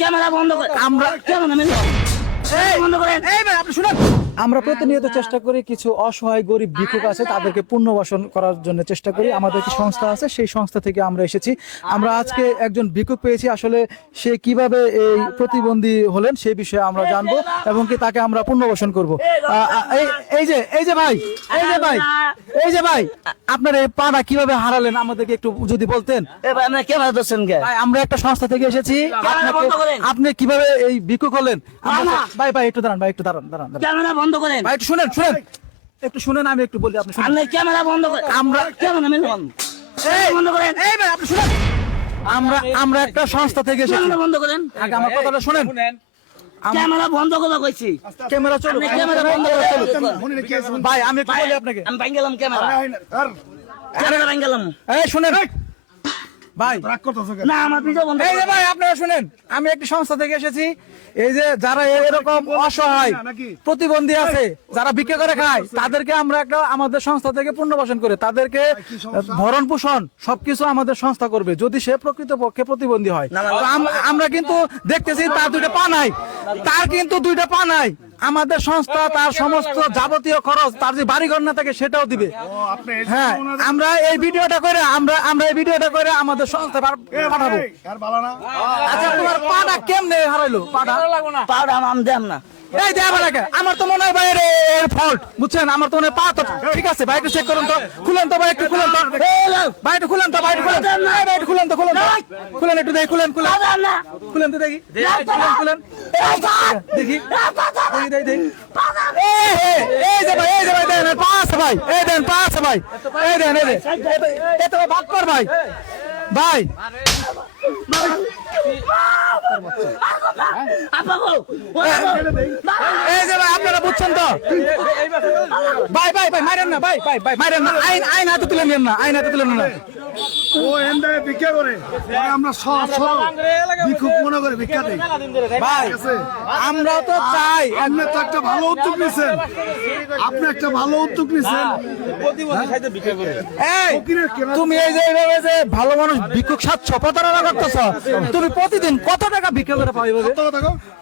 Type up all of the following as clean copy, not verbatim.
Camera বন্ধ করে আমরা আমরা প্রতিনিয়ত চেষ্টা করি কিছু অসহায় গরিব ভিক্ষুক আছে তাদেরকে পুনর্বাসন করার জন্য চেষ্টা করি। আমাদের একটি সংস্থা আছে, সেই সংস্থা থেকে আমরা এসেছি। আমরা আজকে একজন ভিক্ষুক পেয়েছি, আসলে সে কিভাবে এই প্রতিবন্ধী হলেন সেই বিষয়ে আমরা জানবো এবং কি তাকে আমরা পুনর্বাসন করবো। এই যে ভাই আপনার এই পাটা কিভাবে হারালেন আমাদেরকে একটু যদি বলতেন। ভাই, আমরা একটা সংস্থা থেকে এসেছি, আপনি কিভাবে এই ভিক্ষুক হলেন? ভাই একটু দাঁড়ান, ভাই একটু দাঁড়ান। ক্যামেরা বন্ধ করেন। ভাই একটু শুনেন, আমি একটু বলি, আপনি শুনেন। ক্যামেরা বন্ধ করেন। আমরা বন্ধ করেন। ভাই আপনি শুনেন, আমরা একটা সংস্থা থেকে এসেছি। ক্যামেরা বন্ধ করেন। আগে আমার কথাটা শুনেন। ক্যামেরা বন্ধ করে কইছি। ক্যামেরা চলো, ক্যামেরা বন্ধ করে ভাই আমি একটু বলি আপনাকে। আমি ভাঙ গেলাম ক্যামেরা। ক্যামেরা ভাঙ গেলাম। এই শুনেন ভাই, না আমার ভিডিও বন্ধ। এই যে ভাই আপনারা শুনেন, আমি একটি সংস্থা থেকে এসেছি। এই যে যারা এরকম অসহায় প্রতিবন্ধী আছে, যারা ভিক্ষা করে খায়, তাদেরকে আমরা একটা আমাদের সংস্থা থেকে পুনর্বাসন করে তাদেরকে ভরণ পোষণ সবকিছু আমাদের সংস্থা করবে যদি সে প্রকৃতপক্ষে প্রতিবন্ধী হয়। তো আমরা কিন্তু দেখতেছি তার দুইটা পা নাই, আমাদের সংস্থা তার সমস্ত যাবতীয় খরচ, তার যে বাড়িঘর না থাকে সেটাও দিবে। হ্যাঁ, আমরা এই ভিডিওটা করে আমাদের সংস্থা পাঠাবো। আচ্ছা, তোমার পাটা কেমনে হারাইলো? পাউডার আমি দেম না। এই দেব না, আমার তো মনে হয় ভাই এর ফল্ট, বুঝছেন? আমার তো মনে হয় পা তো ঠিক আছে। ভাই একটু চেক করুন তো, খুলেন তো ভাই, একটু খুলেন তো ভাই, একটু খুলেন তো ভাই, একটু খুলেন একটু দেখি, খুলেন তো দেখি, খুলেন দেখি। এই যে ভাই দেন পা আছে ভাই, এই দেন পা আছে ভাই, এই দেন এত ভাগ কর ভাই। এই যে ভাই আপনারা বুঝছেন তো? ভাই মারেন না, ভাই মারেন না, আইন হাতে তুলে নেন না, ও এন্ডে ভিক্ষা করে, আমরা সব ভিক্ষুক মনে করে ভিক্ষা দেই। ভাই আমরাও তো চাই। আপনি তো একটা ভালো উদ্যোগ নিছেন, এই তুমি এই যে এইভাবে যে ভালো মানুষ ভিক্ষুক সাচ্ছ প্রতারণা করতেছ, তুমি প্রতিদিন কত টাকা ভিক্ষা করে পাও?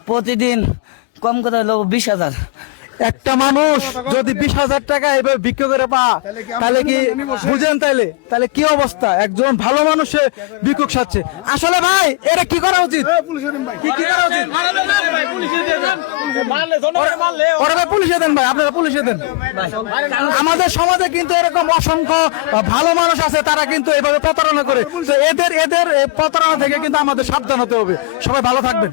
প্রতিদিন কম করে হলো 20,000। একটা মানুষ যদি 20,000 টাকা এভাবে ভিক্ষা করে পা, তাহলে কি বুঝেন? তাহলে কি অবস্থা? একজন ভালো মানুষে ভিক্ষুক সাচ্ছে। আসলে ভাই এটা কি করা উচিত? কি করা উচিত? ওরা ভাই পুলিশে দেন, ভাই আপনারা পুলিশে দেন। আমাদের সমাজে কিন্তু এরকম অসংখ্য ভালো মানুষ আছে, তারা কিন্তু এভাবে প্রতারণা করে। তো এদের প্রতারণা থেকে কিন্তু আমাদের সাবধান হতে হবে। সবাই ভালো থাকবেন।